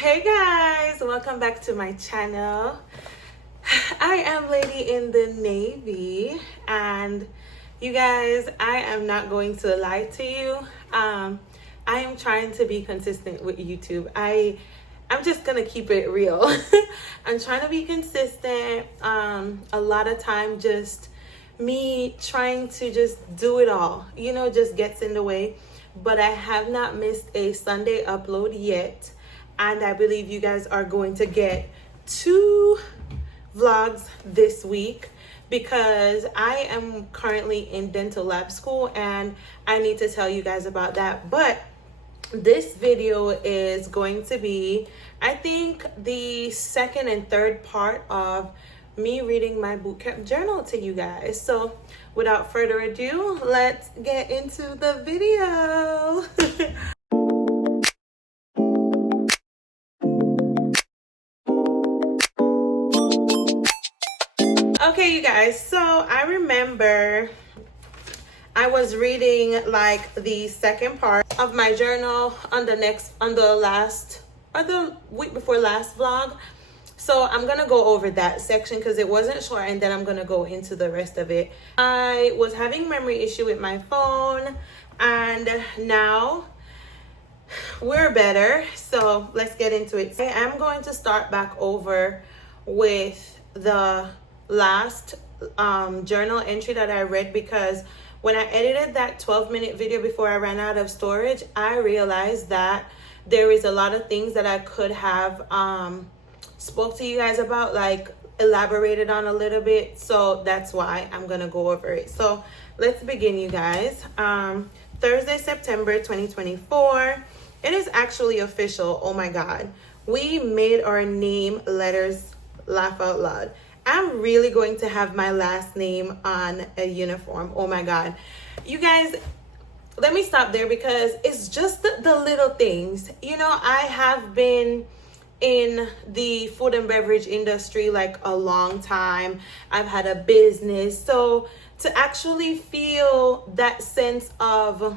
Hey guys, welcome back to my channel. I am Lady in the Navy, and you guys, I am not going to lie to you. I am trying to be consistent with YouTube. I'm just gonna keep it real. I'm trying to be consistent. A lot of time just me trying to just do it all, just gets in the way. But I have not missed a Sunday upload yet. And I believe you guys are going to get 2 vlogs this week because I am currently in dental lab school and I need to tell you guys about that. But this video is going to be, I think, the second and third part of me reading my bootcamp journal to you guys. So without further ado, let's get into the video. Okay, you guys, so I remember I was reading like the second part of my journal on the week before last vlog. So I'm gonna go over that section because it wasn't short, and then I'm gonna go into the rest of it. I was having memory issue with my phone, and now we're better. So let's get into it. I am going to start back over with the last journal entry that I read, because when I edited that 12-minute video before I ran out of storage, I realized that there is a lot of things that I could have spoke to you guys about, like elaborated on a little bit. So that's why I'm gonna go over it. So let's begin, you guys. Thursday, September 2024. It is actually official. Oh my God, we made our name letters laugh out loud. I'm really going to have my last name on a uniform. Oh my God. You guys, let me stop there because it's just the little things. I have been in the food and beverage industry like a long time. I've had a business. So to actually feel that sense of,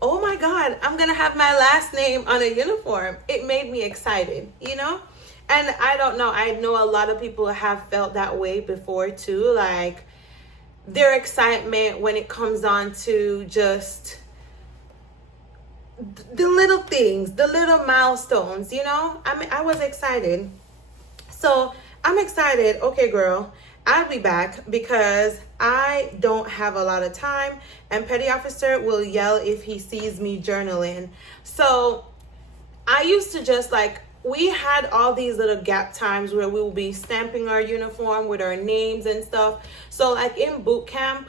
oh my God, I'm going to have my last name on a uniform, it made me excited, And I don't know, I know a lot of people have felt that way before too, like their excitement when it comes on to just the little things, the little milestones, I was excited. So I'm excited. Okay, girl, I'll be back because I don't have a lot of time, and petty officer will yell if he sees me journaling. So I used to just we had all these little gap times where we will be stamping our uniform with our names and stuff. So like in boot camp,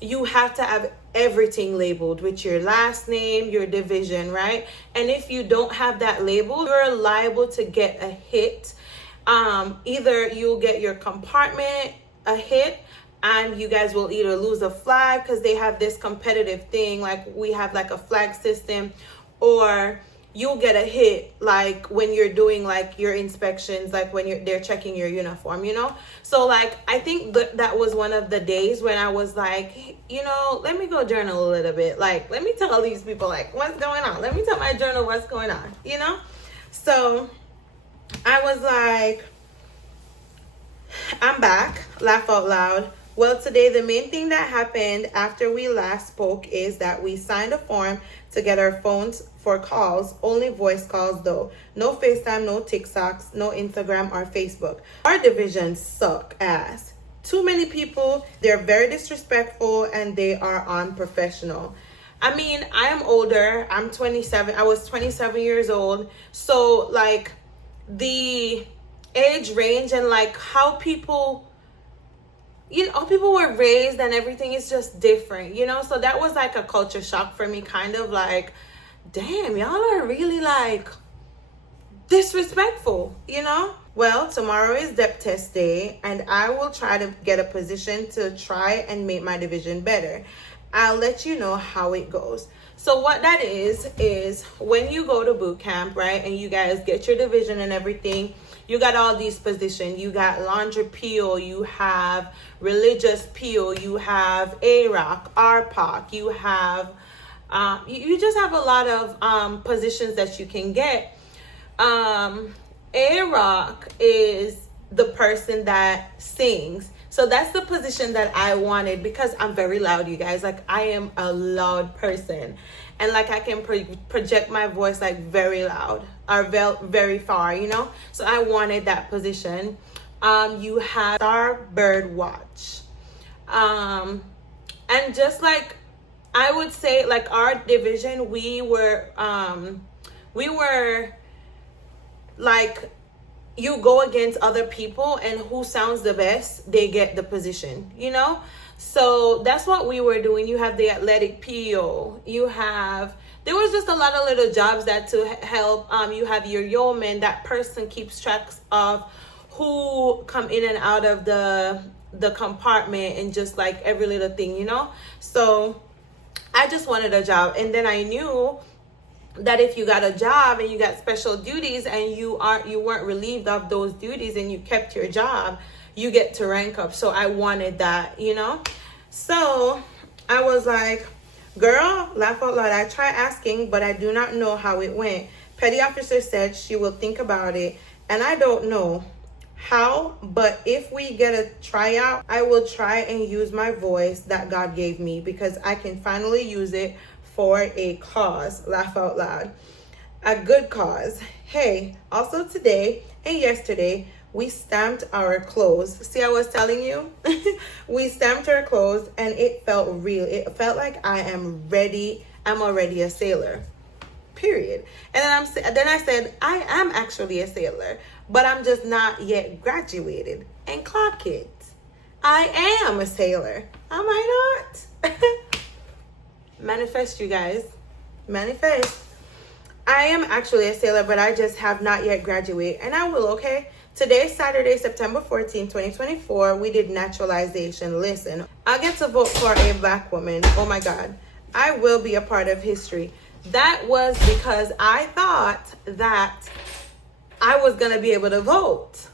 you have to have everything labeled with your last name, your division, right? And if you don't have that label, you're liable to get a hit. Either you'll get your compartment a hit, and you guys will either lose a flag because they have this competitive thing, like we have like a flag system, or you'll get a hit like when you're doing like your inspections, like when they're checking your uniform, So I think that was one of the days when I was like, let me go journal a little bit. Like, let me tell these people what's going on. Let me tell my journal what's going on, So I was like, I'm back, laugh out loud. Well, today the main thing that happened after we last spoke is that we signed a form to get our phones for calls, only voice calls though. No FaceTime, no TikToks, no Instagram or Facebook. Our divisions suck ass. Too many people, they're very disrespectful, and they are unprofessional. I mean, I am older. I'm 27. I was 27 years old. So the age range and how people people were raised and everything is just different, So that was a culture shock for me, kind of damn, y'all are really disrespectful, Well, tomorrow is dep test day, and I will try to get a position to try and make my division better. I'll let you know how it goes. So what that is when you go to boot camp, right, and you guys get your division and everything, you got all these positions. You got laundry PO, you have religious PO, you have AROC, RPOC, you have, you just have a lot of positions that you can get. A-Rock is the person that sings. So that's the position that I wanted because I'm very loud, you guys. Like, I am a loud person. And like, I can project my voice like very loud or very far, you know? So I wanted that position. You have Starbird Watch. And just like, I would say, like, our division, we were like, you go against other people and who sounds the best, they get the position, you know? So that's what we were doing. You have the athletic PO, there was just a lot of little jobs that to help. You have your yeoman, that person keeps tracks of who come in and out of the compartment and just like every little thing, you know? So I just wanted a job. And then I knew that if you got a job and you got special duties and you weren't relieved of those duties and you kept your job, you get to rank up. So I wanted that, you know? So I was like, girl, laugh out loud. I tried asking, but I do not know how it went. Petty officer said she will think about it, and I don't know how, but if we get a tryout, I will try and use my voice that God gave me because I can finally use it for a cause. Laugh out loud. A good cause. Hey, also today and yesterday, we stamped our clothes. See, I was telling you, we stamped our clothes and it felt real. It felt like I am ready. I'm already a sailor, period. And then I said, I am actually a sailor, but I'm just not yet graduated. And clock it. I am a sailor. Am I not? Manifest, you guys. Manifest. I am actually a sailor, but I just have not yet graduated. And I will, okay? Today, Saturday, September 14, 2024, we did naturalization. Listen, I get to vote for a black woman. Oh my God. I will be a part of history. That was because I thought that I was going to be able to vote.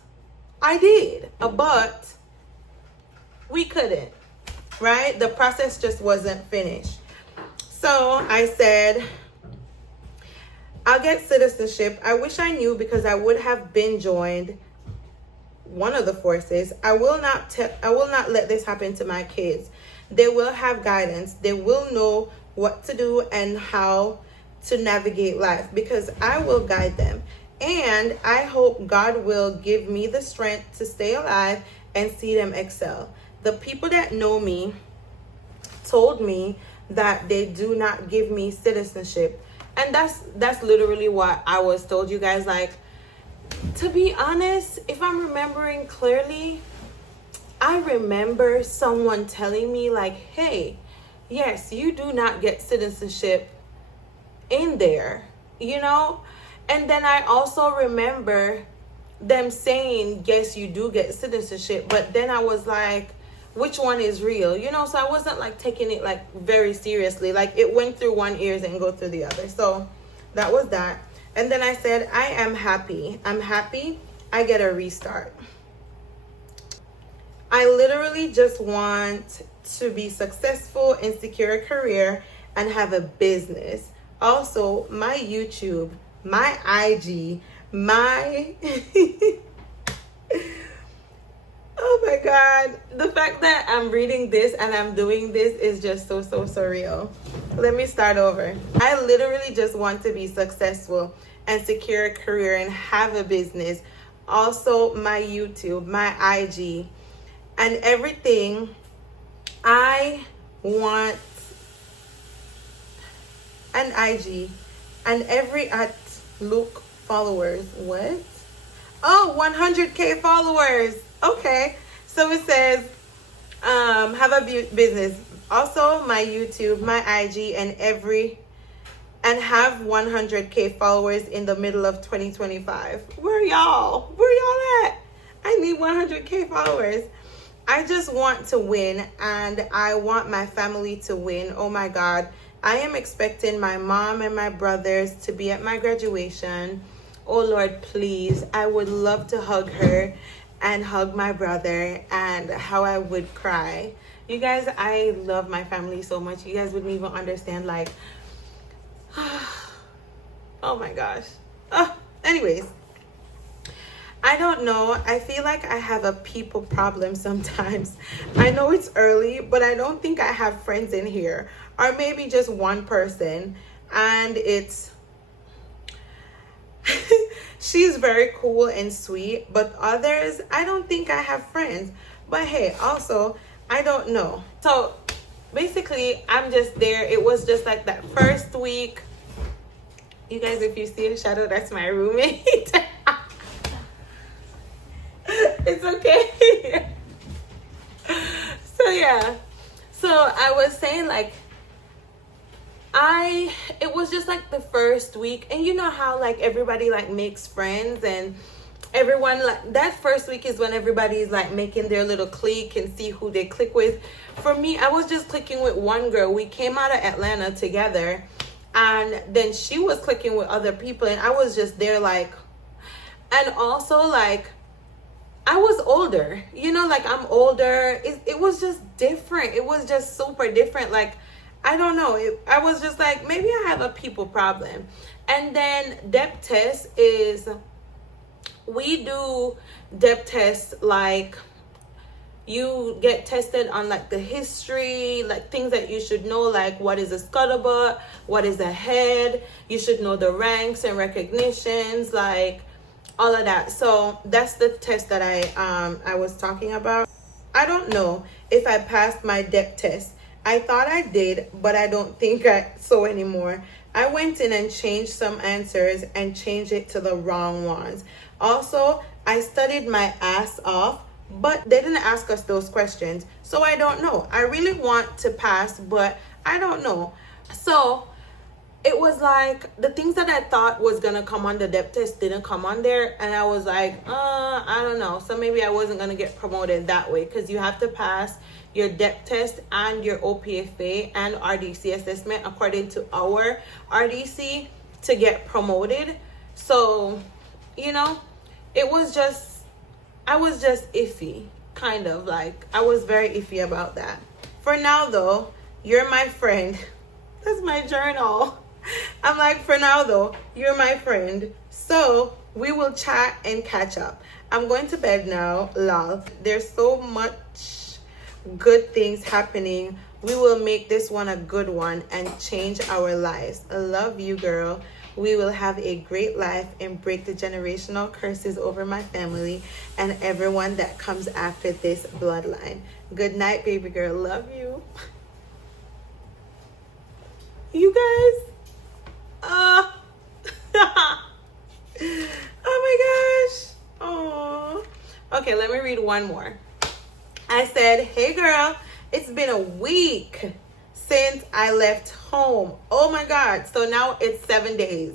I did, but we couldn't, right? The process just wasn't finished. So I said, I'll get citizenship. I wish I knew because I would have been joined one of the forces. I will not let this happen to my kids. They will have guidance. They will know what to do and how to navigate life because I will guide them. And I hope God will give me the strength to stay alive and see them excel. The people that know me told me that they do not give me citizenship. And that's literally what I was told, you guys. Like, to be honest, if I'm remembering clearly, I remember someone telling me like, hey, yes, you do not get citizenship in there, you know? And then I also remember them saying, yes, you do get citizenship. But then I was like, which one is real, you know? So I wasn't like taking it like very seriously. Like, it went through one ears and go through the other. So that was that. And then I said, I am happy. I'm happy I get a restart. I literally just want to be successful and secure a career and have a business. Also, my YouTube, my IG, my oh my God, the fact that I'm reading this and I'm doing this is just so surreal. Let me start over. I literally just want to be successful and secure a career and have a business. Also, my YouTube, my IG, and everything. I want an IG and every look followers. What? Oh, 100K followers. Okay. So it says, have a business. Also, my YouTube, my IG, and have 100K followers in the middle of 2025. Where y'all? Where y'all at? I need 100K followers. I just want to win, and I want my family to win. Oh my God. I am expecting my mom and my brothers to be at my graduation. Oh Lord, please. I would love to hug her and hug my brother, and how I would cry. You guys, I love my family so much. You guys wouldn't even understand, like, oh my gosh. Anyway. Anyways, I don't know. I feel like I have a people problem sometimes. I know it's early, but I don't think I have friends in here. Or maybe just one person. And it's... she's very cool and sweet. But others, I don't think I have friends. But hey, also, I don't know. So, basically, I'm just there. It was just like that first week. You guys, if you see the shadow, that's my roommate. It's okay. So yeah, so I was saying, like, it was just like the first week, and you know how like everybody like makes friends, and everyone, like, that first week is when everybody's like making their little clique and see who they click with. For me, I was just clicking with one girl. We came out of Atlanta together, and then she was clicking with other people, and I was just there, like, and also like I was older, you know, like I'm older. It was just different. It was just super different. Like, I don't know. I was just like, maybe I have a people problem. And then depth test is, we do depth tests, like you get tested on like the history, like things that you should know, like what is a scuttlebutt, what is a head. You should know the ranks and recognitions, like all of that. So that's the test that I was talking about. I don't know if I passed my depth test. I thought I did, but I don't think so anymore. I went in and changed some answers and changed it to the wrong ones. Also, I studied my ass off, but they didn't ask us those questions. So I don't know. I really want to pass, but I don't know. So it was like the things that I thought was gonna come on the depth test didn't come on there, and I was like, I don't know. So maybe I wasn't gonna get promoted that way, because you have to pass your depth test and your OPFA and RDC assessment according to our RDC to get promoted. So, you know, it was just, I was just iffy, kind of like I was very iffy about that. For now though, you're my friend. That's my journal. I'm like, for now though, you're my friend. So we will chat and catch up. I'm going to bed now, love. There's so much good things happening. We will make this one a good one and change our lives. I love you, girl. We will have a great life and break the generational curses over my family and everyone that comes after this bloodline. Good night, baby girl. Love you. You guys. Oh my gosh. Oh. Okay, let me read one more. I said, hey girl, it's been a week since I left home. Oh my God. So now it's 7 days.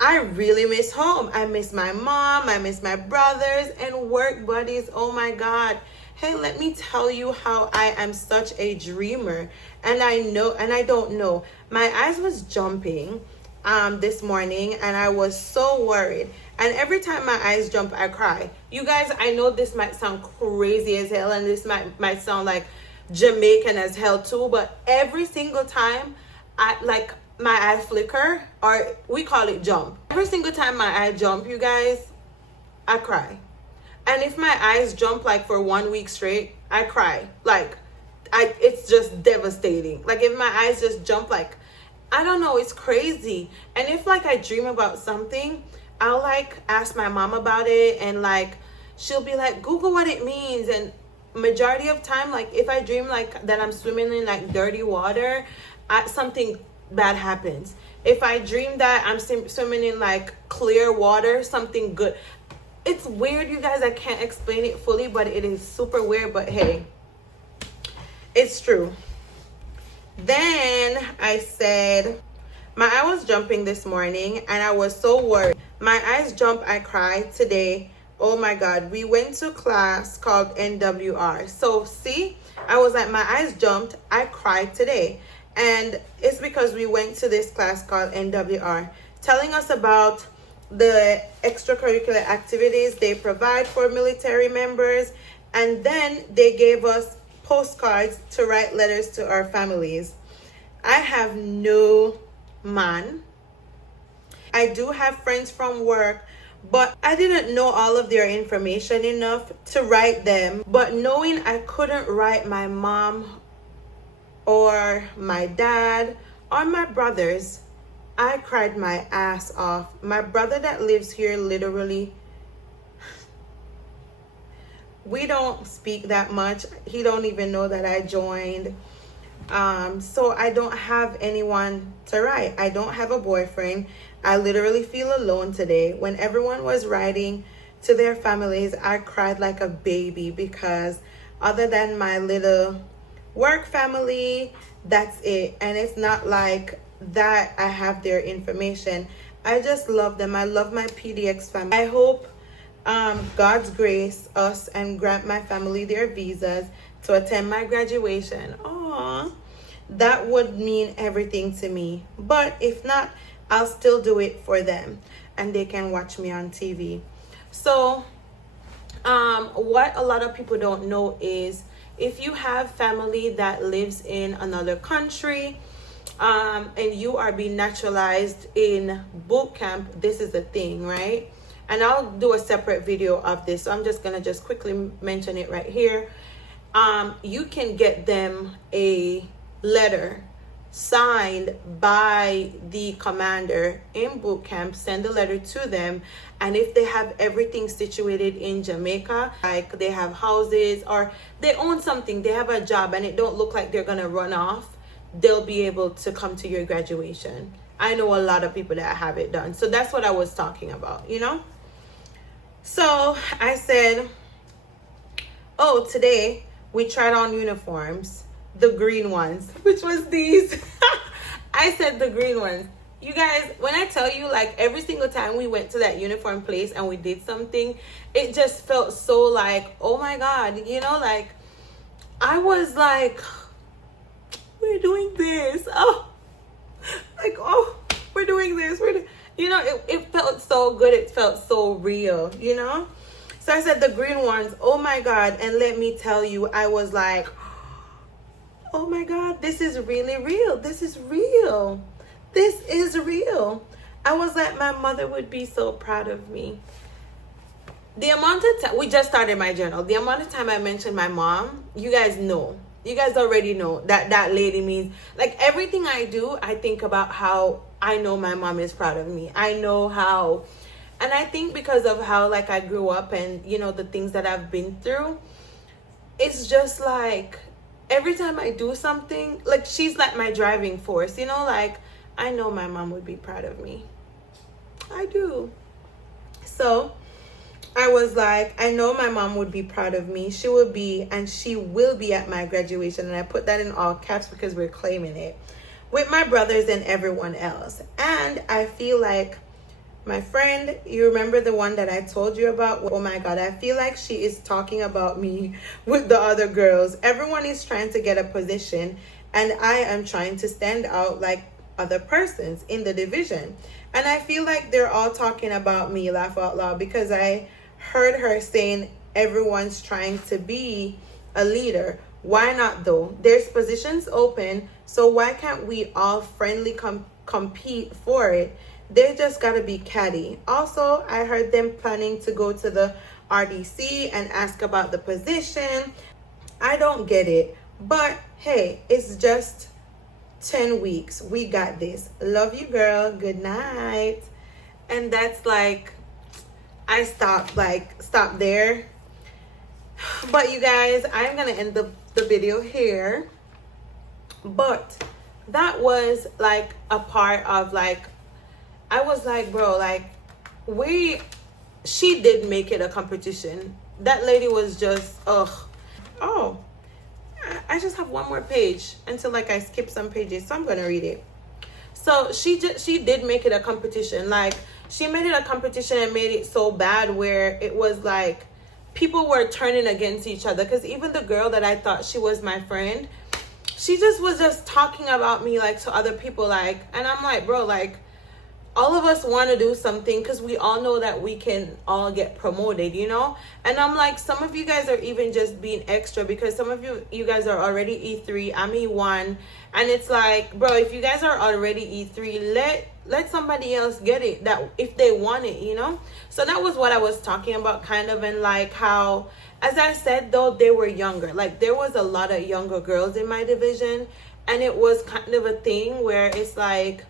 I really miss home. I miss my mom. I miss my brothers and work buddies. Oh my God. Hey, let me tell you how I am such a dreamer. And I don't know. My eyes was jumping this morning, and I was so worried. And every time my eyes jump, I cry. You guys, I know this might sound crazy as hell, and this might sound like Jamaican as hell too, but every single time my eye flicker, or we call it jump. Every single time my eye jump, you guys, I cry. And if my eyes jump like for 1 week straight, I cry. Like, it's just devastating. Like if my eyes just jump, like, I don't know, it's crazy. And if like I dream about something, I'll like ask my mom about it, and like she'll be like, Google what it means. And majority of time, like if I dream like that I'm swimming in like dirty water, something bad happens. If I dream that I'm swimming in like clear water, something good. It's weird, you guys. I can't explain it fully, but it is super weird. But hey, it's true. Then I said, my eye was jumping this morning and I was so worried. My eyes jump, I cried today. Oh my God, we went to class called NWR. So see, I was like, my eyes jumped, I cried today. And it's because we went to this class called NWR, telling us about the extracurricular activities they provide for military members. And then they gave us postcards to write letters to our families. I have no man. I do have friends from work, but I didn't know all of their information enough to write them. But knowing I couldn't write my mom or my dad or my brothers, I cried my ass off. My brother that lives here, literally, we don't speak that much. He don't even know that I joined. So I don't have anyone to write. I don't have a boyfriend. I literally feel alone today. When everyone was writing to their families, I cried like a baby, because other than my little work family, that's it. And it's not like that I have their information. I just love them. I love my PDX family. I hope God's grace us and grant my family their visas to attend my graduation. Aww, that would mean everything to me. But if not, I'll still do it for them, and they can watch me on TV. So what a lot of people don't know is, if you have family that lives in another country, and you are being naturalized in boot camp, this is the thing, right? And I'll do a separate video of this, so I'm just gonna quickly mention it right here. You can get them a letter signed by the commander in boot camp. Send a letter to them, and if they have everything situated in Jamaica, like they have houses or they own something, they have a job, and it don't look like they're gonna run off, they'll be able to come to your graduation. I know a lot of people that have it done. So that's what I was talking about, you know? So I said, oh, today we tried on uniforms, the green ones, which was these. I said the green ones. You guys, when I tell you, like, every single time we went to that uniform place and we did something, it just felt so like, oh my God, you know, like, I was like, we're doing this. Oh, like, oh, we're doing this. You know, it felt so good. It felt so real, you know? So I said the green ones, oh my God. And let me tell you, I was like, oh my God, this is really real. This is real. This is real. I was like, my mother would be so proud of me. The amount of time, we just started my journal. The amount of time I mentioned my mom, you guys know. You guys already know that that lady means, like, everything I do, I think about how I know my mom is proud of me. I know how, and I think because of how, like, I grew up and, you know, the things that I've been through, it's just like, every time I do something, like, she's like my driving force, you know, like, I know my mom would be proud of me. I do. So I was like, I know my mom would be proud of me. She will be, and she will be at my graduation. And I put that in all caps because we're claiming it, with my brothers and everyone else. And I feel like my friend, you remember the one that I told you about? Oh my God, I feel like she is talking about me with the other girls. Everyone is trying to get a position, and I am trying to stand out like other persons in the division. And I feel like they're all talking about me, laugh out loud, because I heard her saying everyone's trying to be a leader. Why not though? There's positions open, so why can't we all friendly compete for it? They just gotta be catty. Also, I heard them planning to go to the RDC and ask about the position. I don't get it, but hey, it's just 10 weeks. We got this. Love you, girl. Good night. And that's like, I stopped there. But you guys, I'm gonna end the video here. But that was like a part of, like, I was like, bro, like, she did make it a competition. That lady was just, ugh. Oh, I just have one more page until, like, I skip some pages, so I'm gonna read it. So she did make it a competition. Like, she made it a competition and made it so bad where it was like people were turning against each other. Because even the girl that I thought she was my friend, she just was just talking about me, like, to other people, like, and I'm like, bro, like, all of us want to do something because we all know that we can all get promoted, you know? And I'm like, some of you guys are even just being extra because some of you guys are already E3, I'm E1, and it's like, bro, if you guys are already E3, let somebody else get it, that if they want it, you know? So that was what I was talking about, kind of, and like how, as I said, though, they were younger. Like, there was a lot of younger girls in my division, and it was kind of a thing where it's like,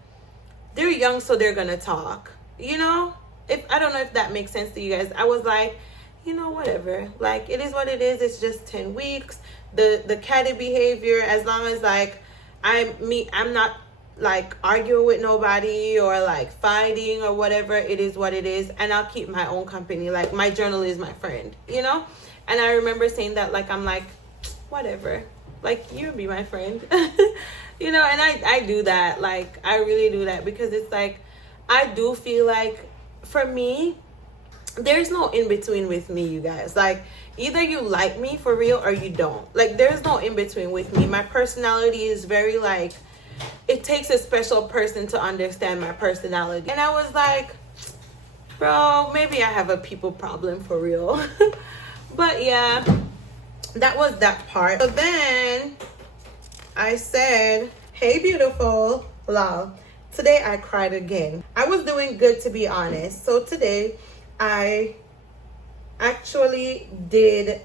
they're young, so they're gonna talk, you know? If I don't know if that makes sense to you guys. I was like, you know, whatever, like, it is what it is. It's just 10 weeks. The catty behavior, as long as like I'm not like arguing with nobody or like fighting or whatever, it is what it is. And I'll keep my own company. Like, my journal is my friend, you know? And I remember saying that, like, I'm like, whatever, like, you be my friend. You know, and I do that. Like, I really do that because it's like, I do feel like, for me, there's no in between with me, you guys. Like, either you like me for real or you don't. Like, there's no in between with me. My personality is very like, it takes a special person to understand my personality. And I was like, bro, maybe I have a people problem for real. But yeah, that was that part. So then I said, hey, beautiful, lol. Today I cried again. I was doing good, to be honest. So today I actually did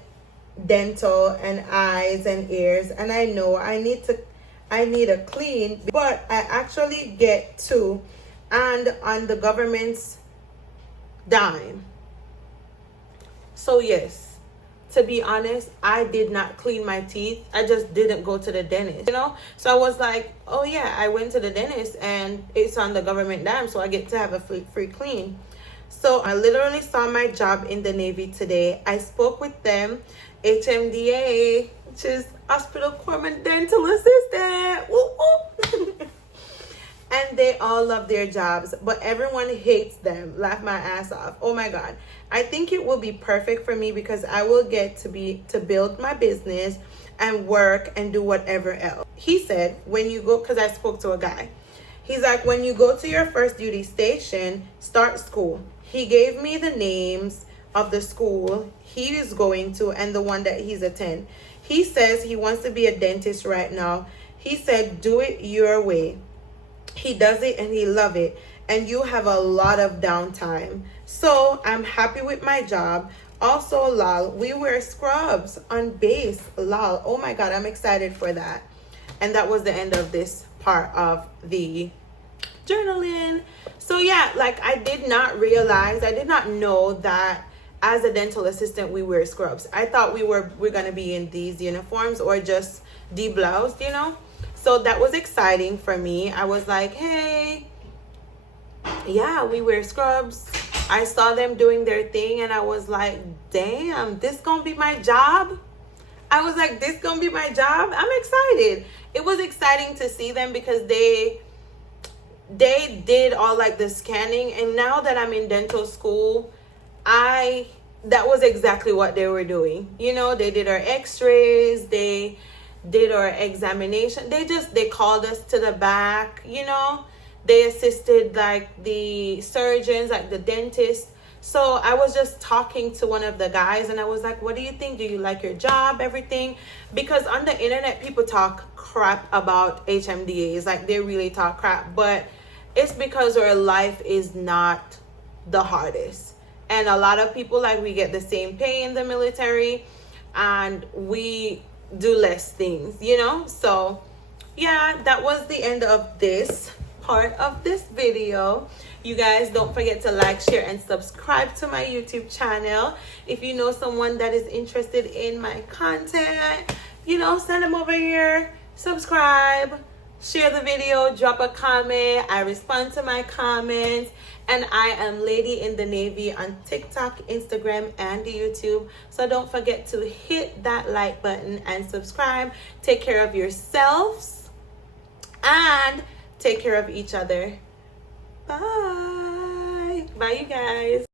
dental and eyes and ears, and I know I need a clean, but I actually get two, and on the government's dime. So yes, to be honest, I did not clean my teeth. I just didn't go to the dentist, you know? So I was like, oh yeah, I went to the dentist and it's on the government dime, so I get to have a free clean. So I literally saw my job in the Navy today. I spoke with them, HMDA, which is Hospital Corpsman Dental Assistant. Woo woo. And they all love their jobs, but everyone hates them. Laugh my ass off. Oh my God. I think it will be perfect for me because I will get to build my business and work and do whatever else. He said, when you go, because I spoke to a guy, he's like, when you go to your first duty station, start school. He gave me the names of the school he is going to and the one that he's attend. He says he wants to be a dentist right now. He said, do it your way. He does it and he love it, and you have a lot of downtime. So I'm happy with my job. Also, lol, we wear scrubs on base. Lol, oh my God, I'm excited for that. And that was the end of this part of the journaling. So yeah, like, I did not know that as a dental assistant we wear scrubs. I thought we're gonna be in these uniforms or just de-bloused, you know? So that was exciting for me. I was like, hey, yeah, we wear scrubs. I saw them doing their thing and I was like, damn, this gonna be my job? I was like, this gonna be my job? I'm excited. It was exciting to see them because they did all like the scanning, and now that I'm in dental school, that was exactly what they were doing. You know, they did our x-rays, they did our examination. They called us to the back, you know. They assisted like the surgeons, like the dentist. So I was just talking to one of the guys and I was like, what do you think? Do you like your job? Everything? Because on the internet, people talk crap about HMDAs. Like, they really talk crap, but it's because our life is not the hardest. And a lot of people, like, we get the same pay in the military and we do less things, you know? So yeah, that was the end of this part of this video. You guys, don't forget to like, share, and subscribe to my YouTube channel. If you know someone that is interested in my content, you know, send them over here. Subscribe, share the video, drop a comment. I respond to my comments. And I am Lady in the Navy on TikTok, Instagram, and YouTube. So don't forget to hit that like button and subscribe. Take care of yourselves and take care of each other. Bye. Bye, you guys.